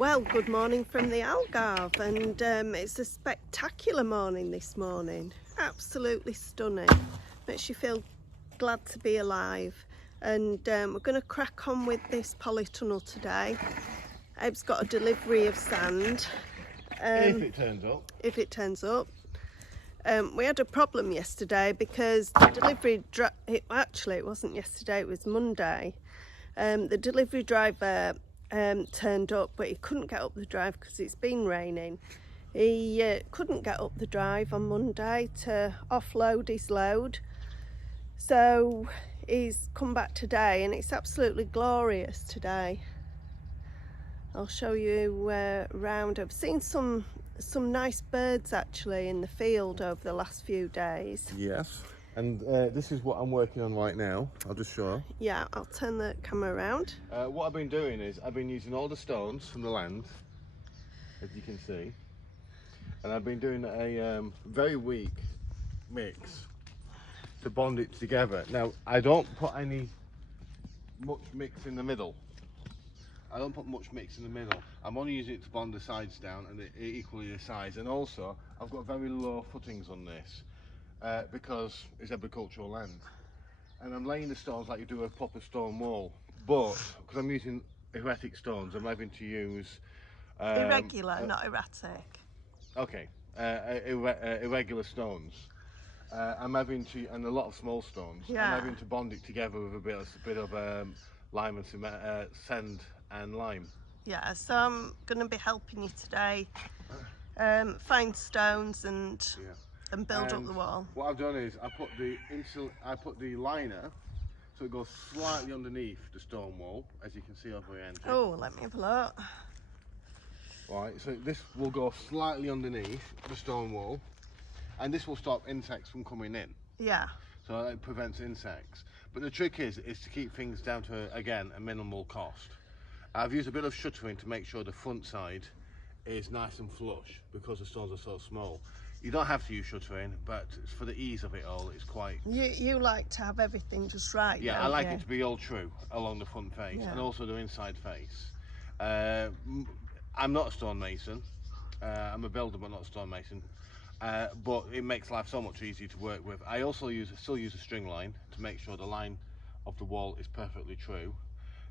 Well, good morning from the Algarve, and it's a spectacular morning this morning. Absolutely stunning. Makes you feel glad to be alive. And we're going to crack on with this polytunnel today. Abe's got a delivery of sand. If it turns up. If it turns up. We had a problem yesterday because the delivery actually it wasn't yesterday, it was Monday. The delivery driver turned up, but he couldn't get up the drive because it's been raining. He couldn't get up the drive on Monday to offload his load, so he's come back today and it's absolutely glorious today. I'll show you around. I've seen some nice birds actually in the field over the last few days. Yes, and this is what I'm working on right now. I'll just show. Yeah, I'll turn the camera around. What I've been doing is I've been using all the stones from the land, as you can see, and I've been doing a very weak mix to bond it together. Now I don't put much mix in the middle. I'm only using it to bond the sides down and equally the sides, and also I've got very low footings on this because it's agricultural land, and I'm laying the stones like you do a proper stone wall, but because I'm using erratic stones, I'm having to use irregular, not erratic. Okay, irregular stones. I'm having to, and a lot of small stones. Yeah. I'm having to bond it together with a bit of lime and cement, sand and lime. Yeah, so I'm going to be helping you today find stones and build up the wall. What I've done is I put the liner so it goes slightly underneath the stone wall, as you can see over here. Oh, let me have a look. Right, so this will go slightly underneath the stone wall, and this will stop insects from coming in. Yeah. So it prevents insects. But the trick is to keep things down to, again, a minimal cost. I've used a bit of shuttering to make sure the front side is nice and flush because the stones are so small. You don't have to use shuttering, but for the ease of it all, it's quite... You like to have everything just right. Yeah, I like it to be all true along the front face and also the inside face. I'm not a stonemason. I'm a builder, but not a stonemason. But it makes life so much easier to work with. I also still use a string line to make sure the line of the wall is perfectly true.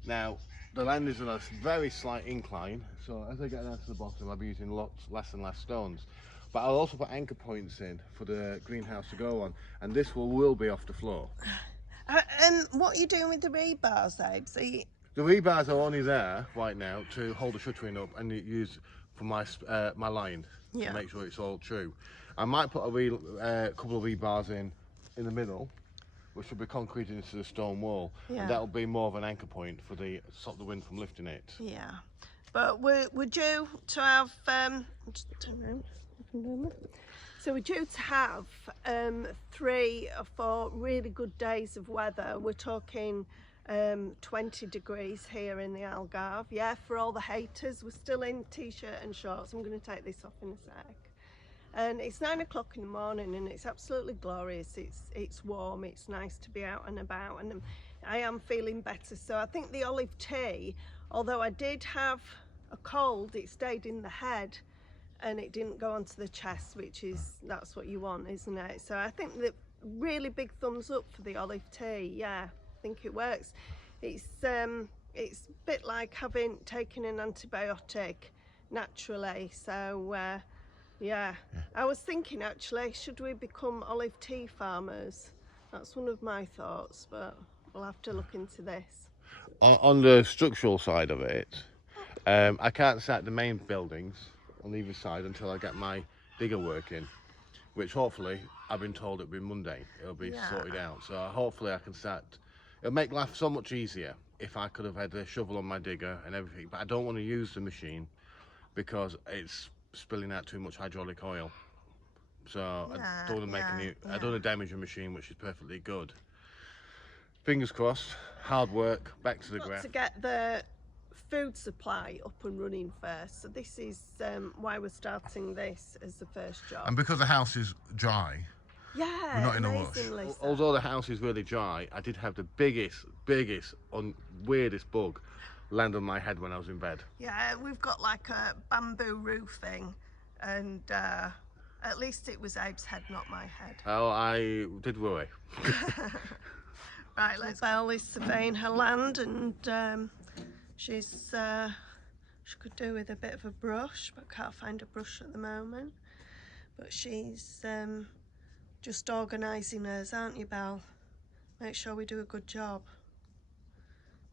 Now, the land is on a very slight incline, so as I get down to the bottom, I'll be using less and less stones. But I'll also put anchor points in for the greenhouse to go on, and this will be off the floor. And what are you doing with the rebars, Abe? The rebars are only there right now to hold the shuttering up and use for my line to make sure it's all true. I might put a couple of rebars in the middle, which will be concreted into the stone wall, and that will be more of an anchor point for the stop the wind from lifting it. Yeah, but we're due to have so we're due to have 3 or 4 really good days of weather. We're talking 20 degrees here in the Algarve. Yeah, for all the haters, we're still in t-shirt and shorts. I'm going to take this off in a sec. And it's 9 o'clock in the morning and it's absolutely glorious. It's warm, it's nice to be out and about, and I am feeling better. So I think the olive tea, although I did have a cold, it stayed in the head and it didn't go onto the chest, that's what you want, isn't it? So I think the really big thumbs up for the olive tea. Yeah, I think it works. It's a bit like taking an antibiotic naturally. So yeah, I was thinking actually, should we become olive tea farmers? That's one of my thoughts, but we'll have to look into this. On the structural side of it, I can't start the main buildings on either side until I get my digger working, which hopefully I've been told it'll be Monday. It'll be sorted out. So hopefully I can start. It'll make life so much easier if I could have had a shovel on my digger and everything, but I don't want to use the machine because it's spilling out too much hydraulic oil. So I don't want to I don't want to damage a machine which is perfectly good. Fingers crossed, hard work, back to the ground. To get the food supply up and running first. So this is why we're starting this as the first job. And because the house is dry, yeah, we're not in a rush. So. Although the house is really dry, I did have the biggest, weirdest bug land on my head when I was in bed. Yeah, we've got like a bamboo roofing, and at least it was Abe's head, not my head. Oh, I did worry. Right, let's. Belle is surveying her land, and she could do with a bit of a brush, but can't find a brush at the moment. But she's just organising hers, aren't you, Belle? Make sure we do a good job.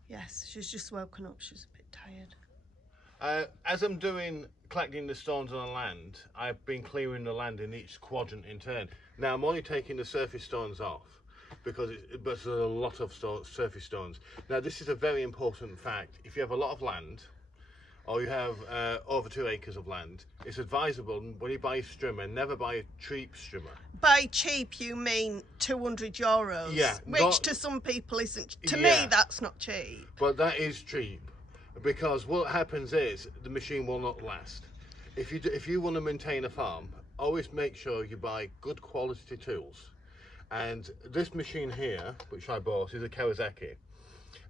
Yes, she's just woken up. She's a bit tired. As I'm collecting the stones on the land, I've been clearing the land in each quadrant in turn. Now I'm only taking the surface stones off because there's a lot of surface stones. Now this is a very important fact. If you have a lot of land, or you have over 2 acres of land, it's advisable when you buy a strimmer, never buy a cheap strimmer. By cheap, you mean €200? Yeah. Which to some people isn't. To me, that's not cheap. But that is cheap, because what happens is the machine will not last. If you want to maintain a farm, always make sure you buy good quality tools. And this machine here, which I bought, is a Kawasaki,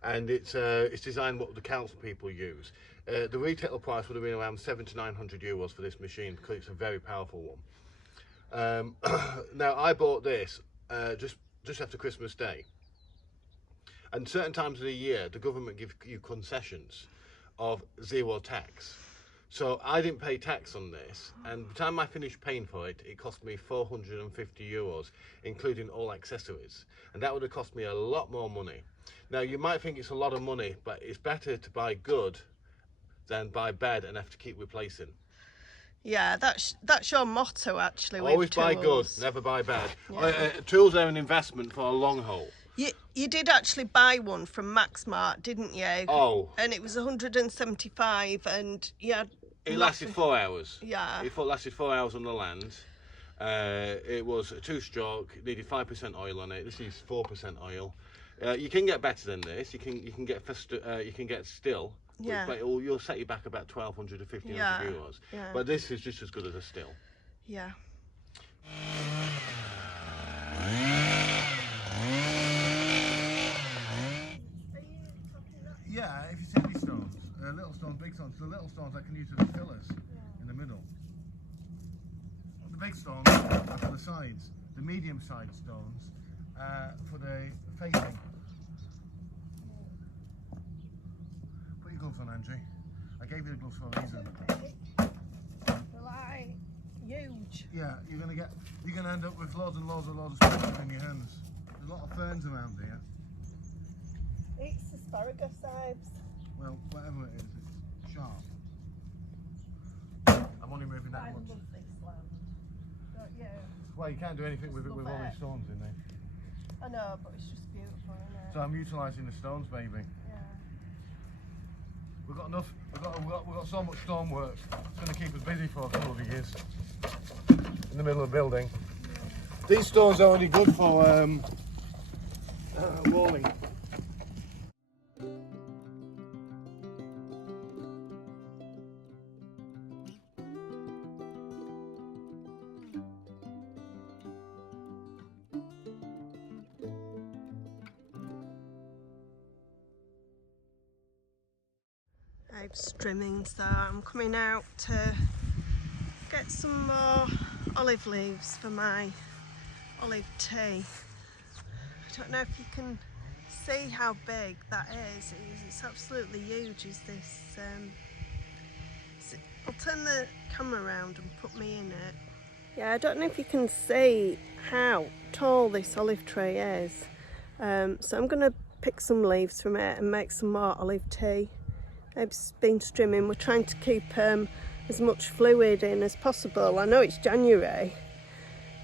and it's designed what the council people use. The retail price would have been around €700 to €900 for this machine, because it's a very powerful one. Now I bought this just after Christmas Day, and certain times of the year the government give you concessions of 0 tax. So I didn't pay tax on this, and by the time I finished paying for it, it cost me €450, including all accessories, and that would have cost me a lot more money. Now you might think it's a lot of money, but it's better to buy good than buy bad and have to keep replacing. Yeah, that's your motto actually. Always buy good, never buy bad. Yeah. Tools are an investment for a long haul. You did actually buy one from Maxmart, didn't you? Oh. And it was 175, and yeah. It lasted 4 hours. Yeah. It lasted 4 hours on the land. It was a 2-stroke. Needed 5% oil on it. This is 4% oil. You can get better than this. You can get still. Yeah. But you'll set you back about €1,200 to €1,500. Yeah. But this is just as good as a still. Yeah. Yeah, if you see these stones, little stones, big stones, the little stones I can use as fillers in the middle. The big stones are for the sides, the medium-sized stones for the facing. Put your gloves on, Angie. I gave you the gloves for a reason. They're like huge. Yeah, you're gonna end up with loads and loads of spiders in your hands. There's a lot of ferns around here. It's asparagus, Ibes. Well, whatever it is, it's sharp. I'm only moving that much. I love this land. Don't you? Well, you can't do anything with it with all these stones in there. I know, but it's just beautiful, isn't it? So I'm utilising the stones, baby. Yeah. We've got enough. We've got so much stone work. It's going to keep us busy for a couple of years. In the middle of the building. Yeah. These stones are only good for walling. Abe's trimming, so I'm coming out to get some more olive leaves for my olive tea. I don't know if you can see how big that is. It's absolutely huge. Is this? I'll turn the camera around and put me in it. Yeah, I don't know if you can see how tall this olive tree is. So I'm going to pick some leaves from it and make some more olive tea. Abe's been trimming. We're trying to keep as much fluid in as possible. I know it's January,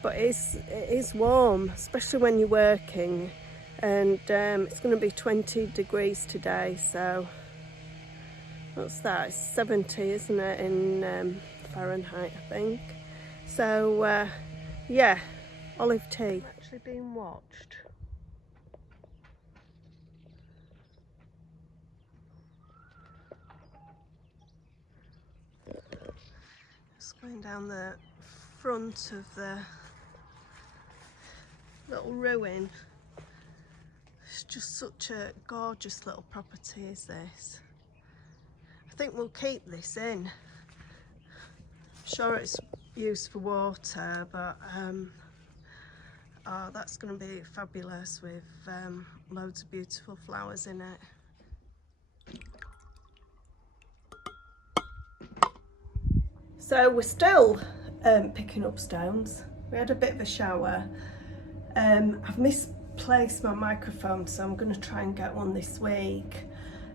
but it is warm, especially when you're working, and it's going to be 20 degrees today, so what's that? It's 70, isn't it, in Fahrenheit, I think. So yeah, olive tea. Actually being watched. Going down the front of the little ruin. It's just such a gorgeous little property, is this? think we'll keep this in. Sure, it's used for water, but oh, that's going to be fabulous with loads of beautiful flowers in it. So we're still picking up stones. We had a bit of a shower. I've misplaced my microphone, so I'm going to try and get one this week.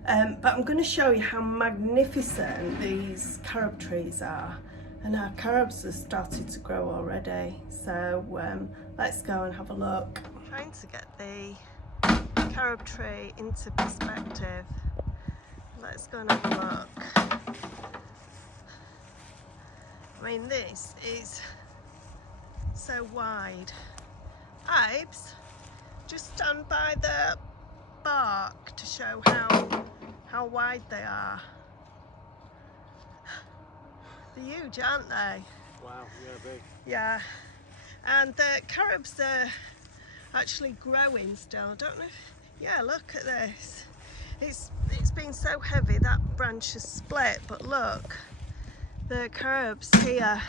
But I'm going to show you how magnificent these carob trees are. And our carobs have started to grow already. So let's go and have a look. I'm trying to get the carob tree into perspective. Let's go and have a look. I mean, this is so wide. Ibes, just stand by the bark to show how wide they are. They're huge, aren't they? Wow, yeah, big. Yeah, and the carobs are actually growing still. I don't know if, yeah, look at this. It's been so heavy that branch has split, but look, the carobs here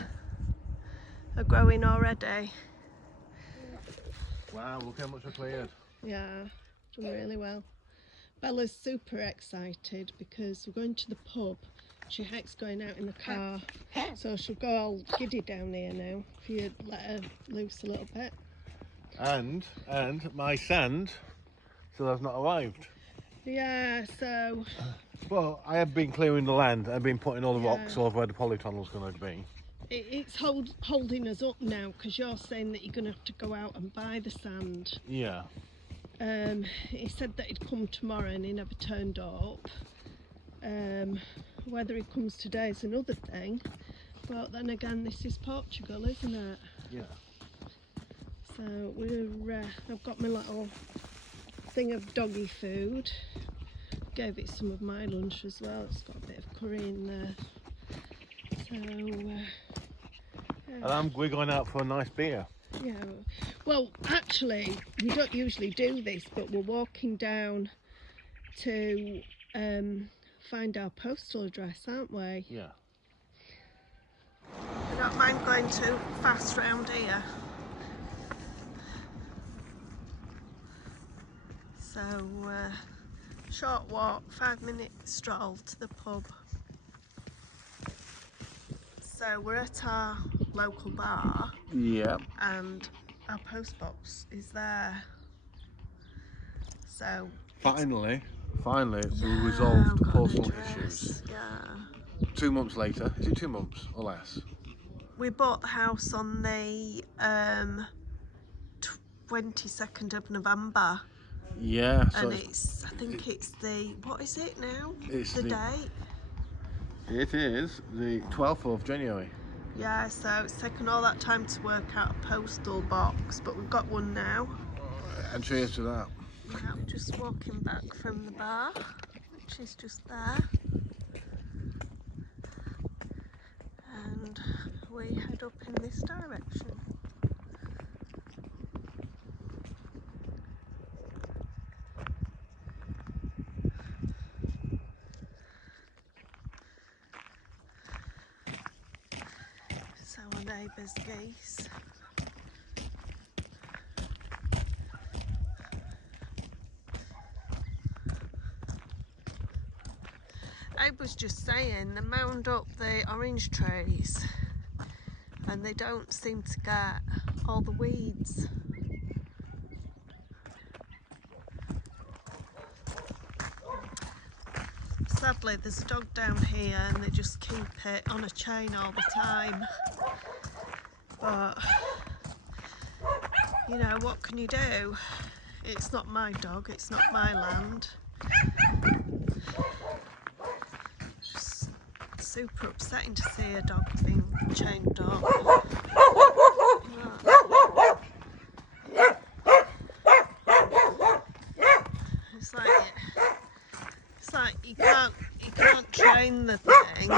are growing already. Wow, look how much I cleared. Yeah, done really well. Bella's super excited because we're going to the pub. She hates going out in the car, so she'll go all giddy down here now if you let her loose a little bit. And my sand still has not arrived. Yeah, so... Well, I have been clearing the land. I've been putting all the rocks over where the polytunnel's going to be. It's holding us up now because you're saying that you're going to have to go out and buy the sand. Yeah. He said that he'd come tomorrow and he never turned up. Whether he comes today is another thing, but then again, this is Portugal, isn't it? Yeah. So I've got my little thing of doggy food. Gave it some of my lunch as well. It's got a bit of curry in there. So And we're going out for a nice beer. yeah. Well, actually, we don't usually do this, but we're walking down to find our postal address, aren't we? Yeah. I don't mind going too fast round here. So, short walk, 5-minute stroll to the pub. So we're at our local bar. Yeah. And our post box is there. So Finally, it's resolved got an postal address. issues. Yeah. 2 months later. Is it 2 months or less? We bought the house on the 22nd of November. Yeah. So And I think it's the, what is it now? It's the date? It is the 12th of January. Yeah, so it's taken all that time to work out a postal box, but we've got one now. And cheers to that. Yeah, I'm just walking back from the bar, which is just there. And we head up in this direction. So our neighbour's geese. I was just saying, they mound up the orange trees and they don't seem to get all the weeds. Sadly, there's a dog down here and they just keep it on a chain all the time. But, you know, what can you do? It's not my dog, it's not my land. Just super upsetting to see a dog being chained up. It's like you can't train the thing,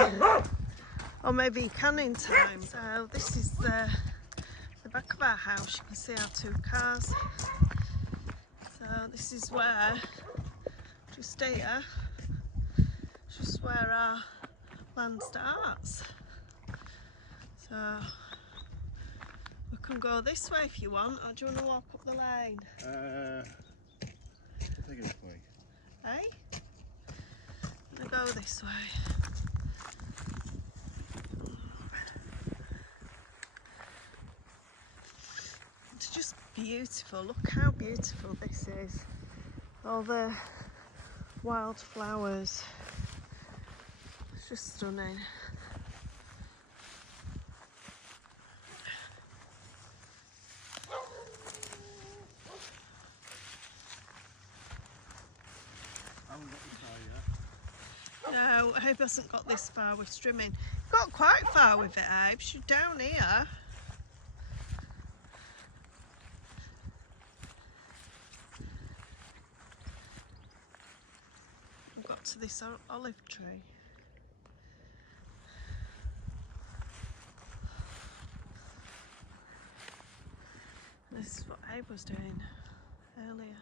or maybe you can in time. So this is the back of our house. You can see our 2 cars. So this is where, just here, just where our land starts. So we can go this way if you want, or do you want to walk up the lane? I'll take it this way. Eh? I'm gonna go this way. It's just beautiful. Look how beautiful this is. All the wildflowers. It's just stunning. I haven't got the car yet. No, Abe hasn't got this far with trimming. Got quite far with it, Abe. She's down here. We've got to this olive tree. This is what Abe was doing earlier.